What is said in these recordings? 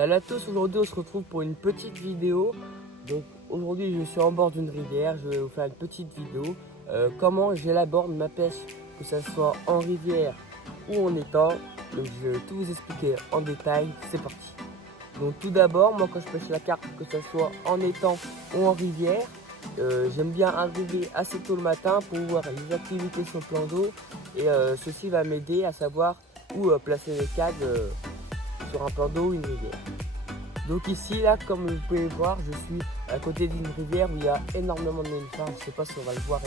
Salut à tous, aujourd'hui on se retrouve pour une petite vidéo. Donc aujourd'hui je suis en bord d'une rivière, je vais vous faire une petite vidéo. Comment j'élabore ma pêche, que ce soit en rivière ou en étang. Donc je vais tout vous expliquer en détail, c'est parti. Donc tout d'abord, moi quand je pêche la carpe, que ce soit en étang ou en rivière, j'aime bien arriver assez tôt le matin pour voir les activités sur le plan d'eau. Et ceci va m'aider à savoir où placer les cadres sur un plan d'eau ou une rivière. Donc ici, là, comme vous pouvez voir, je suis à côté d'une rivière où il y a énormément de nénuphars. Je ne sais pas si on va le voir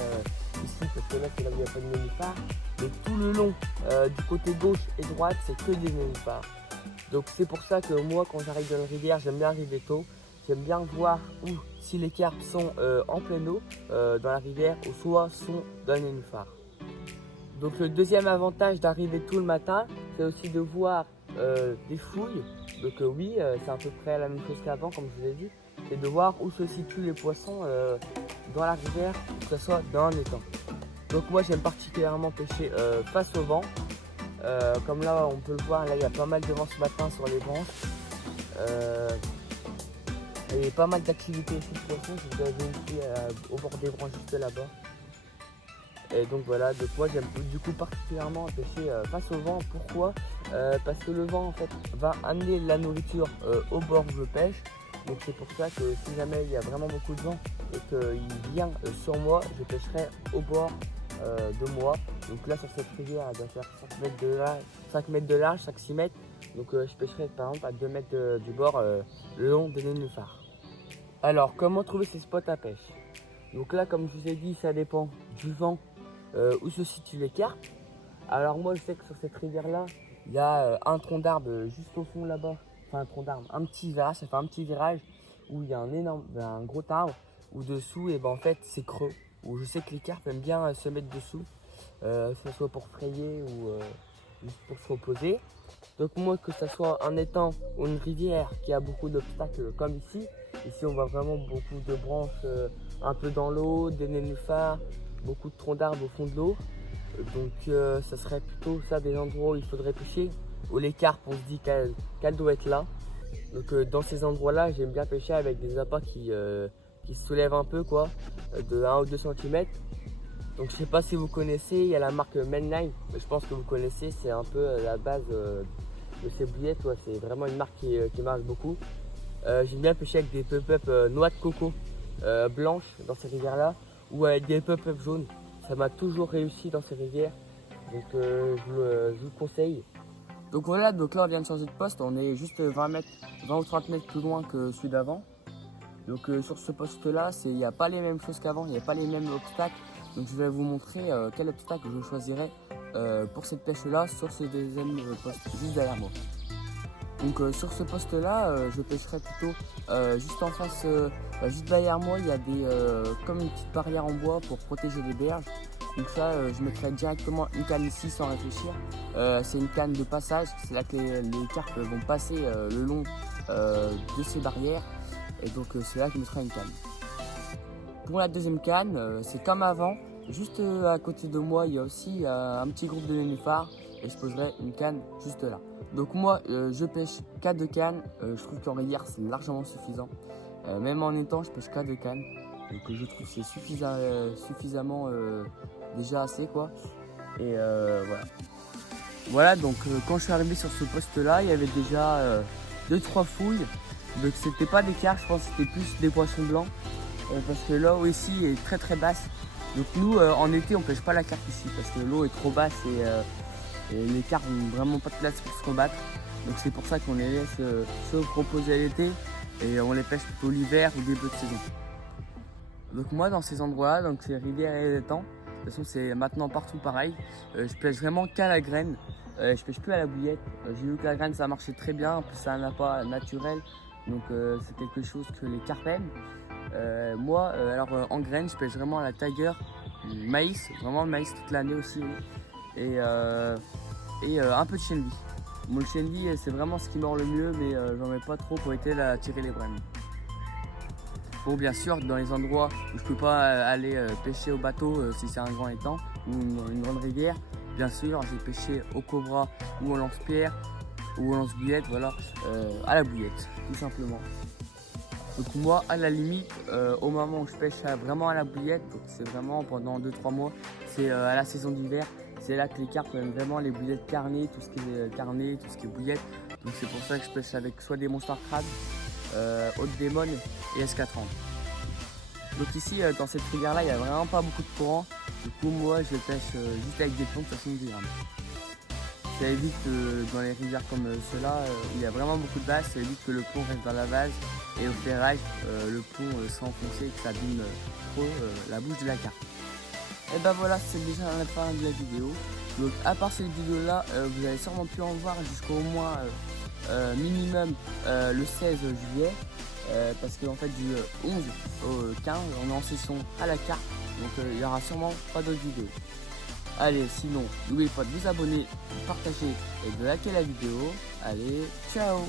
ici, parce que là, c'est là où il n'y a pas de nénuphars. Mais tout le long, du côté gauche et droite, c'est que des nénuphars. Donc c'est pour ça que moi, quand j'arrive dans une rivière, j'aime bien arriver tôt. J'aime bien voir où, si les carpes sont en pleine eau, dans la rivière, ou soit sont dans les nénuphars. Donc le deuxième avantage d'arriver tôt le matin, c'est aussi de voir des fouilles. Donc oui, c'est à peu près la même chose qu'avant, comme je vous ai dit. C'est de voir où se situent les poissons dans la rivière, que ce soit dans l'étang. Donc moi j'aime particulièrement pêcher face au vent. Comme là on peut le voir, là il y a pas mal de vent ce matin sur les branches. Il y a pas mal d'activités ici de poissons. Je vous avais ici au bord des branches juste là-bas. Et donc voilà, donc moi j'aime du coup particulièrement pêcher face au vent. Pourquoi? Parce que le vent en fait va amener la nourriture au bord où je pêche. Donc c'est pour ça que si jamais il y a vraiment beaucoup de vent et qu'il vient sur moi, je pêcherai au bord de moi. Donc là sur cette rivière elle doit faire 5 mètres de large, 5-6 mètres. Donc je pêcherai par exemple à 2 mètres du bord le long des nénuphars. Alors comment trouver ces spots à pêche? Donc là comme je vous ai dit, ça dépend du vent. Où se situent les carpes. Alors moi je sais que sur cette rivière là il y a un tronc d'arbre juste au fond là-bas, enfin un tronc d'arbre, un petit virage, ça fait un petit virage où il y a un gros arbre où dessous et ben en fait c'est creux, où je sais que les carpes aiment bien se mettre dessous, que ce soit pour frayer ou juste pour se reposer. Donc moi que ce soit un étang ou une rivière qui a beaucoup d'obstacles comme ici on voit vraiment beaucoup de branches un peu dans l'eau, des nénuphars, beaucoup de troncs d'arbres au fond de l'eau. Donc ça serait plutôt ça des endroits où il faudrait pêcher, où les carpes on se dit qu'elles doivent être là. Donc dans ces endroits là j'aime bien pêcher avec des appâts qui se soulèvent un peu quoi, de 1 ou 2 cm. Donc je sais pas si vous connaissez, il y a la marque Mainline, je pense que vous connaissez, c'est un peu la base de ces bouillettes, c'est vraiment une marque qui marche beaucoup. J'aime bien pêcher avec des pop-up noix de coco blanches dans ces rivières là, ou avec des pop-up jaunes. Ça m'a toujours réussi dans ces rivières, donc je vous le conseille. Donc voilà, donc là on vient de changer de poste, on est juste 20 ou 30 mètres plus loin que celui d'avant. Donc sur ce poste là, il n'y a pas les mêmes choses qu'avant, il n'y a pas les mêmes obstacles. Donc je vais vous montrer quel obstacle je choisirai pour cette pêche là sur ce deuxième poste juste derrière moi. Donc sur ce poste là, je pêcherai plutôt juste en face, juste derrière moi, il y a comme une petite barrière en bois pour protéger les berges. Donc ça, je mettrai directement une canne ici sans réfléchir. C'est une canne de passage, c'est là que les carpes vont passer le long de ces barrières. Et donc c'est là que je mettrai une canne. Pour la deuxième canne, c'est comme avant. Juste à côté de moi, il y a aussi un petit groupe de nénuphars et je poserai une canne juste là. Donc moi, je pêche qu'à 2 cannes. Je trouve qu'en rivière, c'est largement suffisant. Même en étang, je pêche qu'à 2 cannes. Donc je trouve que c'est suffisamment déjà assez quoi. Et voilà. Voilà, donc quand je suis arrivé sur ce poste-là, il y avait déjà 2-3 fouilles. Donc c'était pas des carpes, je pense que c'était plus des poissons blancs. Parce que l'eau ici est très très basse. Donc nous en été on pêche pas la carpe ici parce que l'eau est trop basse et les carpes n'ont vraiment pas de place pour se combattre. Donc c'est pour ça qu'on les laisse se reposer à l'été et on les pêche plutôt l'hiver ou début de saison. Donc moi dans ces endroits là, donc c'est rivières et étangs, de toute façon c'est maintenant partout pareil. Je pêche vraiment qu'à la graine, je pêche plus à la bouillette. J'ai vu que la graine ça marchait très bien, en plus c'est un appât naturel. Donc c'est quelque chose que les carpes aiment. Moi, alors en graines, je pêche vraiment à la tiger, maïs, vraiment le maïs toute l'année aussi, oui. Et un peu de chenille. Bon, le chenille, c'est vraiment ce qui mord le mieux, mais j'en mets pas trop pour éviter à tirer les brèmes. Bon, bien sûr, dans les endroits où je peux pas aller pêcher au bateau, si c'est un grand étang ou une grande rivière, bien sûr, j'ai pêché au cobra ou au lance-pierre. ou au lance-bouillette, voilà, à la bouillette, tout simplement. Donc moi, à la limite, au moment où je pêche vraiment à la bouillette, donc c'est vraiment pendant 2-3 mois, c'est à la saison d'hiver, c'est là que les carpes aiment vraiment les bouillettes carnées, tout ce qui est carné, tout ce qui est bouillette. Donc c'est pour ça que je pêche avec soit des Monster Crab, Haute Démon et SK30. Donc ici, dans cette rivière là, il n'y a vraiment pas beaucoup de courant. Du coup moi je pêche juste avec des plombs de 70 grammes. Ça évite dans les rivières comme ceux-là, où il y a vraiment beaucoup de vase, ça évite que le plomb reste dans la vase et au ferrage, le plomb s'enfoncer et que ça abîme trop la bouche de la carpe. Et ben voilà, c'est déjà la fin de la vidéo. Donc à part cette vidéo là, vous allez sûrement pu en voir jusqu'au moins minimum le 16 juillet. Parce qu'en fait du 11 au 15 on est en session à la carte, donc il n'y aura sûrement pas d'autres vidéos. Allez, sinon n'oubliez pas de vous abonner, de partager et de liker la vidéo. Allez, ciao.